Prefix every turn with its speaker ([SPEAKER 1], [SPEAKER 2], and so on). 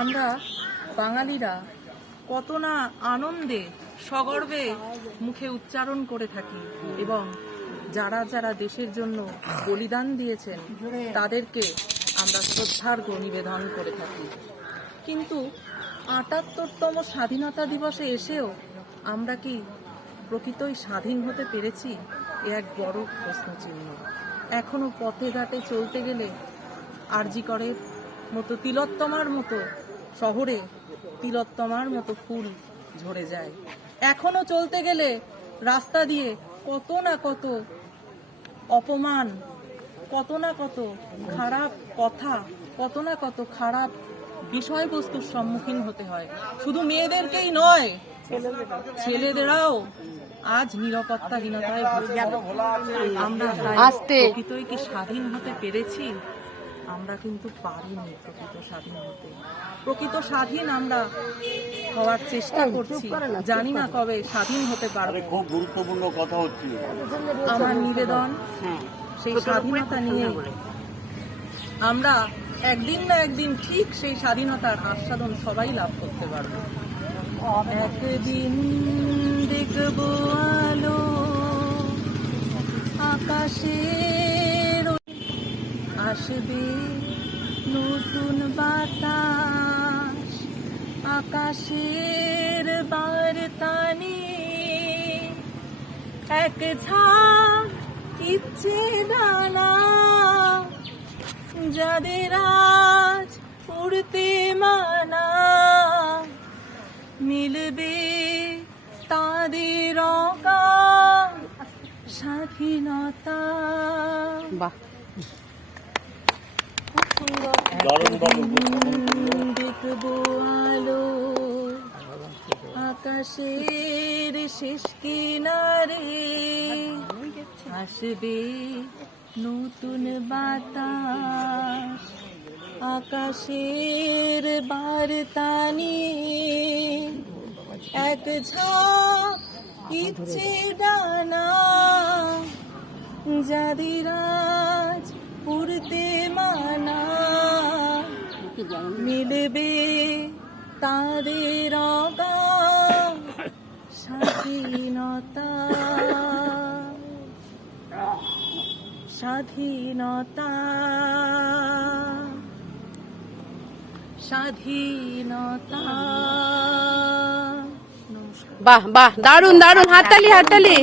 [SPEAKER 1] আমরা বাঙালিরা কত না আনন্দে, সগর্বে মুখে উচ্চারণ করে থাকি এবং যারা যারা দেশের জন্য বলিদান দিয়েছেন, তাদেরকে আমরা শ্রদ্ধার্ঘ নিবেদন করে থাকি। কিন্তু আটাত্তরতম স্বাধীনতা দিবসে এসেও আমরা কি প্রকৃতই স্বাধীন হতে পেরেছি? এ এক বড় প্রশ্নচিহ্ন। এখনও পথে ঘাটে চলতে গেলে আরজিকরের মতো তিলোত্তমার মতো শহরে তিলোত্তমার মতো ফুল ঝরে যায়। এখনও চলতে গেলে রাস্তা দিয়ে কত না কত অপমান কত না কত খারাপ কথা কত না কত খারাপ বিষয়বস্তুর সম্মুখীন হতে হয়। শুধু মেয়েদেরকেই নয় ছেলেদেরাও আজ নিরাপত্তাহীনতায় আমরা
[SPEAKER 2] আস্তে।
[SPEAKER 1] প্রকৃতই কি স্বাধীন হতে পেরেছি? আমরা কিন্তু পারিনি প্রকৃত স্বাধীন হতে। প্রকৃত স্বাধীন আমরা হওয়ার চেষ্টা করছি। জানি না কবে স্বাধীন হতে পারব।
[SPEAKER 3] খুব গুরুত্বপূর্ণ কথা হচ্ছে।
[SPEAKER 1] আমার নিবেদন সেই স্বাধীনতা নিয়ে আমরা একদিন না একদিন ঠিক সেই স্বাধীনতার আস্বাদন সবাই লাভ করতে পারব। একদিন দেখব আসবে নতুন বাতাস। আকাশের বার্তানি এক ঝাঁক ইচ্ছে দানা যাদের আজ উড়তে মানা মিলবে তাদের অকাল স্বাধীনতা।
[SPEAKER 2] বাহ।
[SPEAKER 3] দারুণ ভাবে
[SPEAKER 1] আকাশের শেষ কিনারে আসবে নতুন বাতাস। আকাশের বার্তানি এক ঝাঁক ইচ্ছে ডানা, যাদের তাদের স্বাধীনতা স্বাধীনতা স্বাধীনতা।
[SPEAKER 2] বাহ বাহ দারুণ দারুণ হাততালি হাততালি।